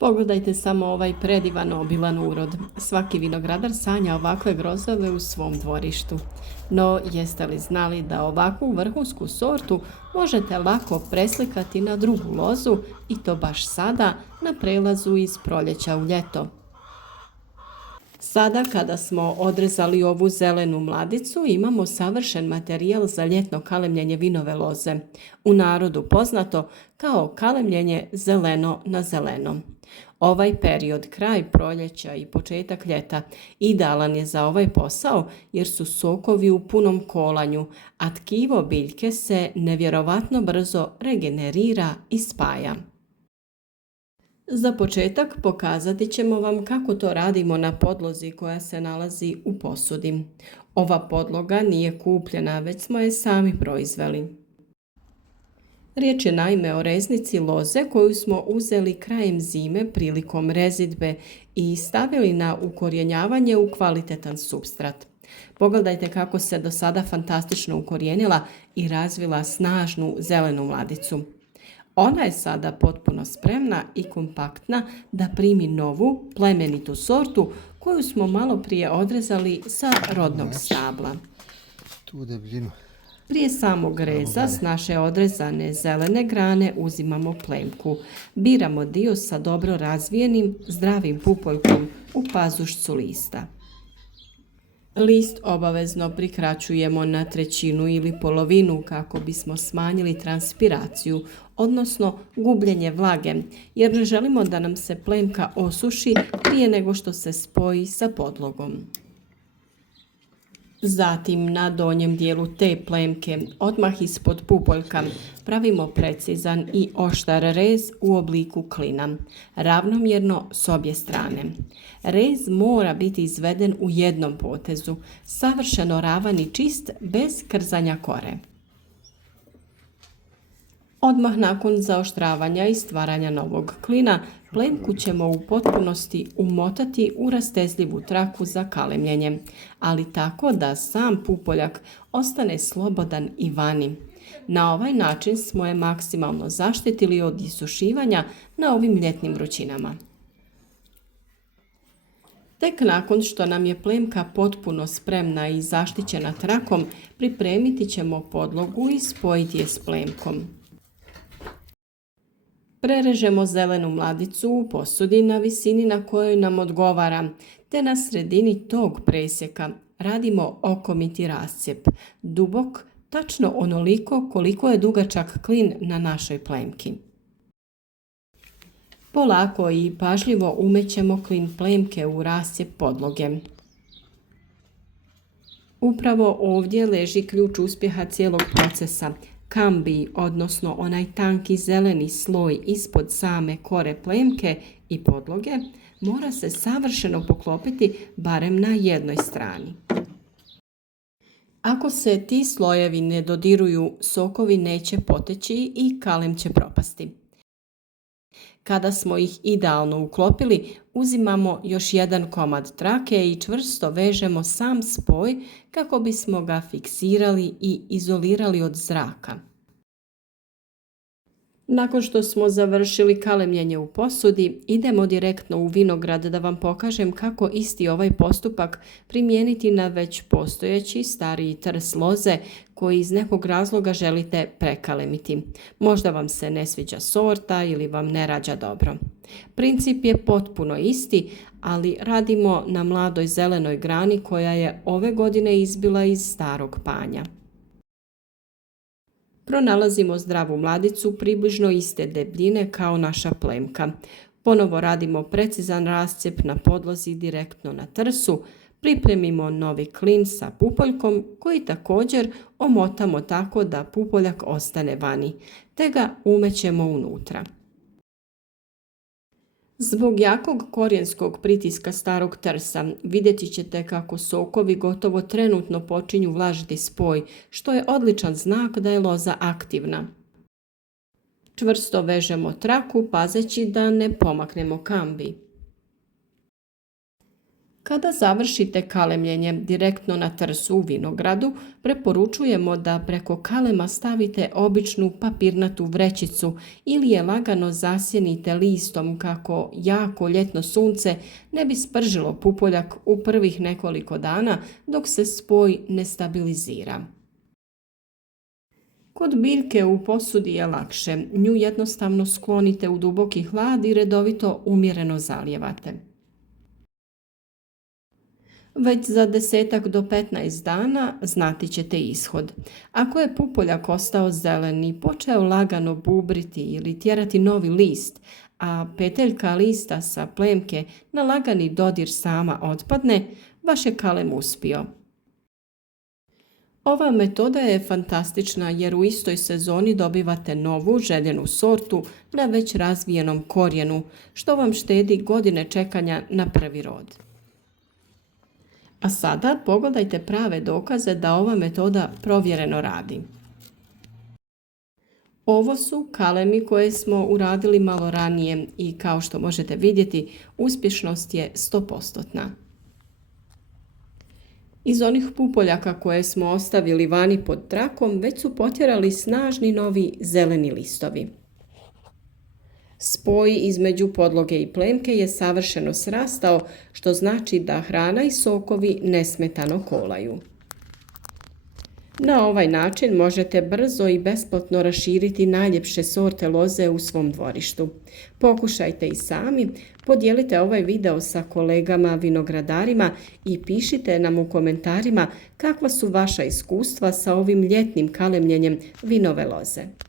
Pogledajte samo ovaj predivan obilan urod. Svaki vinogradar sanja ovakve grozove u svom dvorištu. No, jeste li znali da ovakvu vrhunsku sortu možete lako preslikati na drugu lozu i to baš sada na prelazu iz proljeća u ljeto? Sada kada smo odrezali ovu zelenu mladicu, imamo savršen materijal za ljetno kalemljenje vinove loze, u narodu poznato kao kalemljenje zeleno na zeleno. Ovaj period, kraj proljeća i početak ljeta, idealan je za ovaj posao jer su sokovi u punom kolanju, a tkivo biljke se nevjerovatno brzo regenerira i spaja. Za početak pokazati ćemo vam kako to radimo na podlozi koja se nalazi u posudi. Ova podloga nije kupljena, već smo je sami proizveli. Riječ je naime o reznici loze koju smo uzeli krajem zime prilikom rezidbe i stavili na ukorjenjavanje u kvalitetan supstrat. Pogledajte kako se do sada fantastično ukorijenila i razvila snažnu zelenu mladicu. Ona je sada potpuno spremna i kompaktna da primi novu, plemenitu sortu koju smo malo prije odrezali sa rodnog stabla. Tu debljinu. Prije samog reza s naše odrezane zelene grane uzimamo plemku. Biramo dio sa dobro razvijenim, zdravim pupoljkom u pazušcu lista. List obavezno prikraćujemo na trećinu ili polovinu kako bismo smanjili transpiraciju, odnosno gubljenje vlage, jer ne želimo da nam se plemka osuši prije nego što se spoji sa podlogom. Zatim na donjem dijelu te plemke, odmah ispod pupoljka, pravimo precizan i oštar rez u obliku klina, ravnomjerno s obje strane. Rez mora biti izveden u jednom potezu, savršeno ravan i čist, bez krzanja kore. Odmah nakon zaoštravanja i stvaranja novog klina, plemku ćemo u potpunosti umotati u rastezljivu traku za kalemljenje, ali tako da sam pupoljak ostane slobodan i vani. Na ovaj način smo je maksimalno zaštitili od isušivanja na ovim ljetnim vrućinama. Tek nakon što nam je plemka potpuno spremna i zaštićena trakom, pripremiti ćemo podlogu i spojiti je s plemkom. Prerežemo zelenu mladicu u posudi na visini na kojoj nam odgovara, te na sredini tog presjeka radimo okomiti rascijep, dubok, tačno onoliko koliko je dugačak klin na našoj plemki. Polako i pažljivo umećemo klin plemke u rascijep podloge. Upravo ovdje leži ključ uspjeha cijelog procesa. Kambi, odnosno onaj tanki zeleni sloj ispod same kore plemke i podloge, mora se savršeno poklopiti barem na jednoj strani. Ako se ti slojevi ne dodiruju, sokovi neće poteći i kalem će propasti. Kada smo ih idealno uklopili, uzimamo još jedan komad trake i čvrsto vežemo sam spoj kako bismo ga fiksirali i izolirali od zraka. Nakon što smo završili kalemljenje u posudi, idemo direktno u vinograd da vam pokažem kako isti ovaj postupak primijeniti na već postojeći stariji trs loze koji iz nekog razloga želite prekalemiti. Možda vam se ne sviđa sorta ili vam ne rađa dobro. Princip je potpuno isti, ali radimo na mladoj zelenoj grani koja je ove godine izbila iz starog panja. Pronalazimo zdravu mladicu približno iste debljine kao naša plemka. Ponovo radimo precizan rascijep na podlozi direktno na trsu, pripremimo novi klin sa pupoljkom koji također omotamo tako da pupoljak ostane vani, te ga umećemo unutra. Zbog jakog korijenskog pritiska starog trsa vidjeti ćete kako sokovi gotovo trenutno počinju vlažiti spoj, što je odličan znak da je loza aktivna. Čvrsto vežemo traku pazeći da ne pomaknemo kambi. Kada završite kalemljenje direktno na trsu u vinogradu, preporučujemo da preko kalema stavite običnu papirnatu vrećicu ili je lagano zasjenite listom kako jako ljetno sunce ne bi spržilo pupoljak u prvih nekoliko dana dok se spoj ne stabilizira. Kod biljke u posudi je lakše. Nju jednostavno sklonite u duboki hlad i redovito umjereno zalijevate. Već za 10 do 15 dana znati ćete ishod. Ako je pupoljak ostao zelen i počeo lagano bubriti ili tjerati novi list, a peteljka lista sa plemke na lagani dodir sama otpadne, vaš je kalem uspio. Ova metoda je fantastična jer u istoj sezoni dobivate novu željenu sortu na već razvijenom korijenu, što vam štedi godine čekanja na prvi rod. A sada pogledajte prave dokaze da ova metoda provjereno radi. Ovo su kalemi koje smo uradili malo ranije i kao što možete vidjeti, uspješnost je 100%. Iz onih pupoljaka koje smo ostavili vani pod trakom već su potjerali snažni novi zeleni listovi. Spoj između podloge i plemke je savršeno srastao, što znači da hrana i sokovi nesmetano kolaju. Na ovaj način možete brzo i besplatno raširiti najljepše sorte loze u svom dvorištu. Pokušajte i sami, podijelite ovaj video sa kolegama vinogradarima i pišite nam u komentarima kakva su vaša iskustva sa ovim ljetnim kalemljenjem vinove loze.